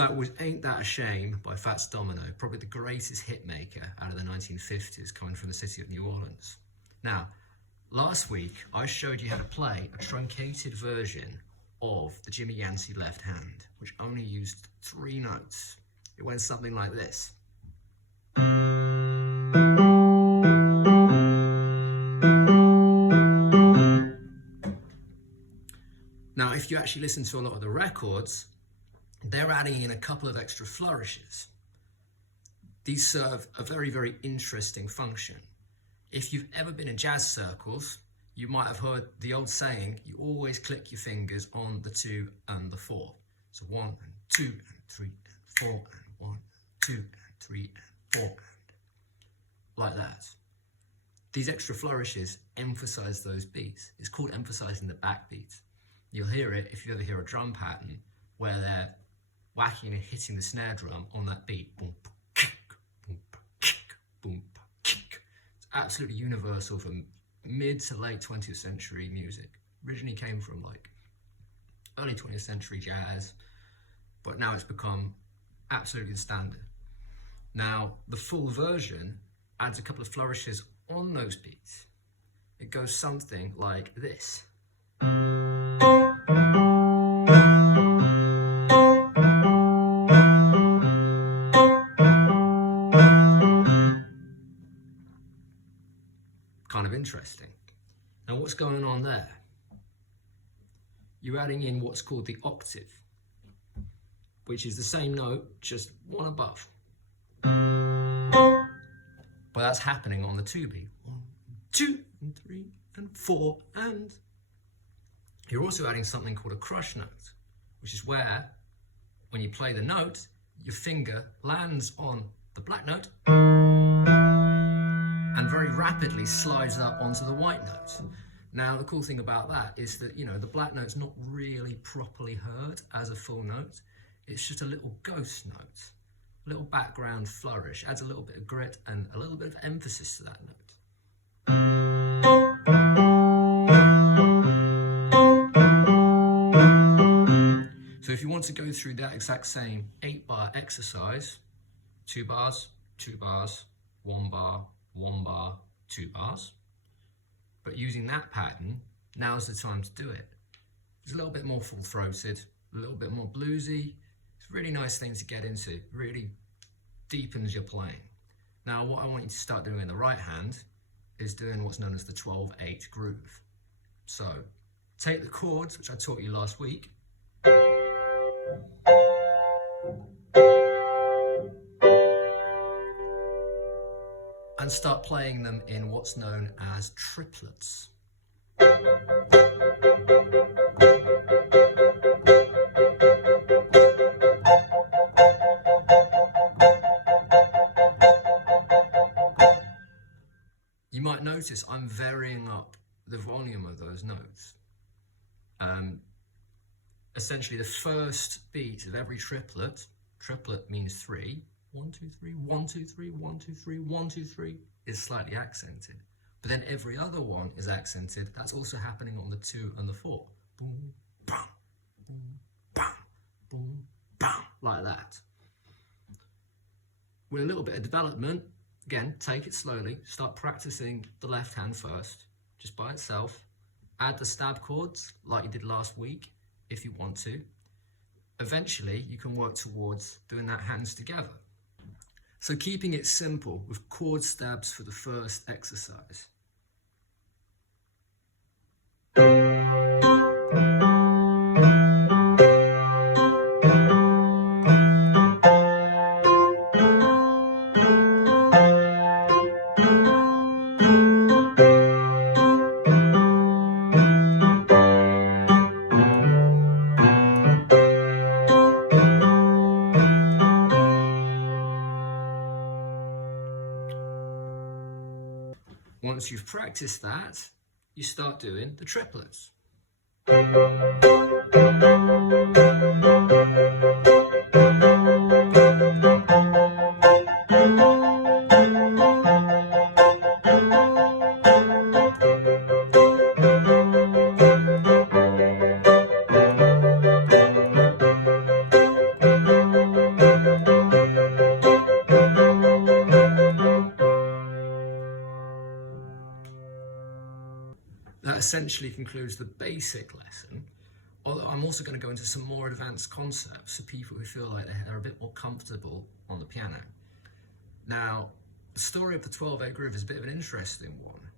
That was Ain't That a Shame by Domino, probably the greatest hit maker out of the 1950s, coming from the city of New Orleans. Now, last week I showed you how to play a truncated version of the Jimmy Yancey left hand, which only used 3 notes. It went something like this. Now, if you actually listen to a lot of the records, they're adding in a couple of extra flourishes. These serve a very, very interesting function. If you've ever been in jazz circles, you might have heard the old saying, you always click your fingers on the 2 and the 4. So 1 and 2 and 3 and 4 and 1, 2 and 3 and 4 and like that. These extra flourishes emphasize those beats. It's called emphasizing the backbeat. You'll hear it if you ever hear a drum pattern where they're whacking and hitting the snare drum on that beat. Boom, kick, boom, kick, boom, kick. It's absolutely universal from mid to late 20th century music. Originally came from like early 20th century jazz, but now it's become absolutely standard. Now, the full version adds a couple of flourishes on those beats. It goes something like this. Kind of interesting. Now, what's going on there? You're adding in what's called the octave, which is the same note, just one above. But that's happening on the 2 beat. 1, 2, and 3, and 4, and you're also adding something called a crush note, which is where, when you play the note, your finger lands on the black note and very rapidly slides up onto the white note. Now, the cool thing about that is that, you know, the black note's not really properly heard as a full note. It's just a little ghost note, a little background flourish, adds a little bit of grit and a little bit of emphasis to that note. So if you want to go through that exact same 8-bar exercise, 2 bars, 2 bars, 1 bar, 1 bar, 2 bars, but using that pattern, now's the time to do it. It's a little bit more full-throated, a little bit more bluesy. It's a really nice thing to get into. It really deepens your playing. Now, what I want you to start doing in the right hand is doing what's known as the 12-8 groove. So, take the chords, which I taught you last week, and start playing them in what's known as triplets. You might notice I'm varying up the volume of those notes. Essentially, the first beat of every triplet means 3, 1, 2, 3, 1, 2, 3, 1, 2, 3, 1, 2, 3 is slightly accented. But then every other one is accented. That's also happening on the 2 and the 4. Boom, bam, boom, bam, boom, bam, like that. With a little bit of development, again, take it slowly. Start practicing the left hand first, just by itself. Add the stab chords like you did last week, if you want to. Eventually, you can work towards doing that hands together. So keeping it simple with chord stabs for the first exercise. Once you've practiced that, you start doing the triplets. essentially concludes the basic lesson, although I'm also going to go into some more advanced concepts for people who feel like they're a bit more comfortable on the piano. Now, the story of the 12/8 groove is a bit of an interesting one.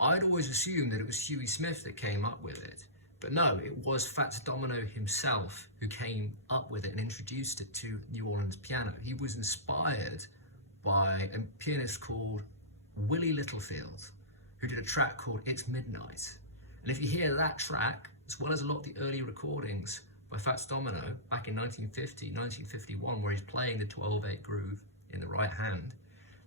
I'd always assumed that it was Huey Smith that came up with it, but no, it was Fats Domino himself who came up with it and introduced it to New Orleans piano. He was inspired by a pianist called Willie Littlefield, who did a track called It's Midnight. And if you hear that track, as well as a lot of the early recordings by Fats Domino back in 1950, 1951, where he's playing the 12/8 groove in the right hand,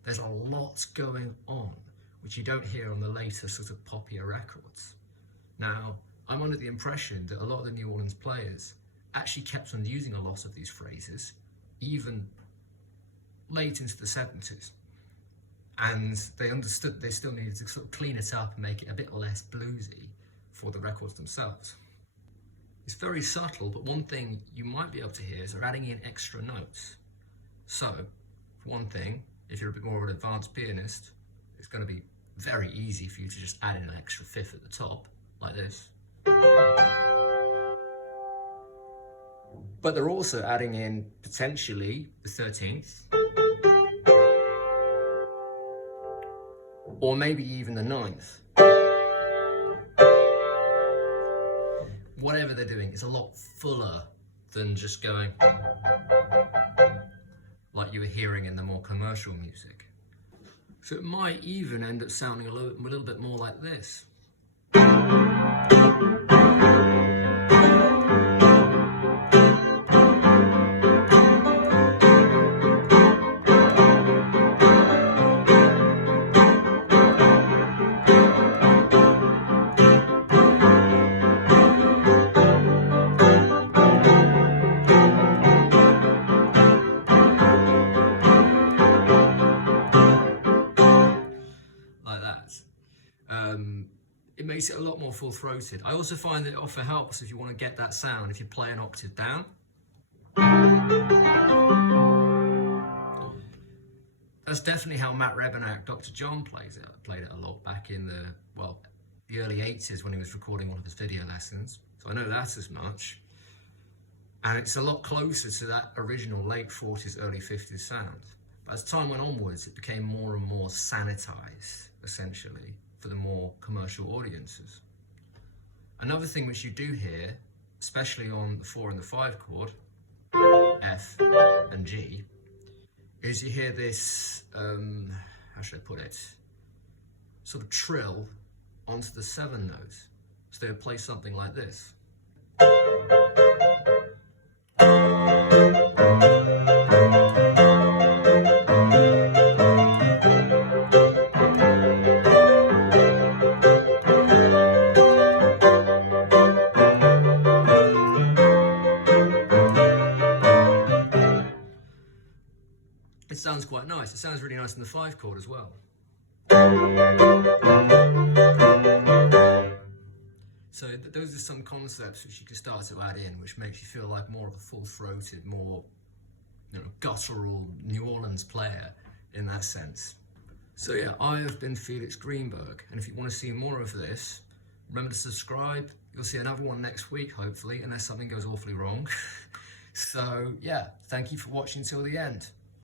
there's a lot going on, which you don't hear on the later sort of poppier records. Now, I'm under the impression that a lot of the New Orleans players actually kept on using a lot of these phrases, even late into the 70s. And they understood they still needed to sort of clean it up and make it a bit less bluesy for the records themselves. It's very subtle, but one thing you might be able to hear is they're adding in extra notes. So, for one thing, if you're a bit more of an advanced pianist, it's going to be very easy for you to just add in an extra fifth at the top, like this. But they're also adding in, potentially, the 13th, or maybe even the 9th. Whatever they're doing, it's a lot fuller than just going like you were hearing in the more commercial music. So it might even end up sounding a little bit more like this. It makes it a lot more full-throated. I also find that it often helps if you want to get that sound, if you play an octave down. That's definitely how Matt Rebennack, Dr. John, played it a lot back in the early 80s when he was recording one of his video lessons. So I know that as much. And it's a lot closer to that original late 40s, early 50s sound. But as time went onwards, it became more and more sanitized, essentially, for the more commercial audiences. Another thing which you do hear, especially on the 4 and the 5 chord, F and G, is you hear this, how should I put it, sort of trill onto the 7 notes. So they would play something like this. It sounds quite nice. It sounds really nice in the 5 chord as well. So those are some concepts which you can start to add in, which makes you feel like more of a full-throated, more guttural New Orleans player in that sense. So yeah, I have been Felix Greenberg, and if you want to see more of this, remember to subscribe. You'll see another one next week, hopefully, unless something goes awfully wrong. So yeah, thank you for watching till the end.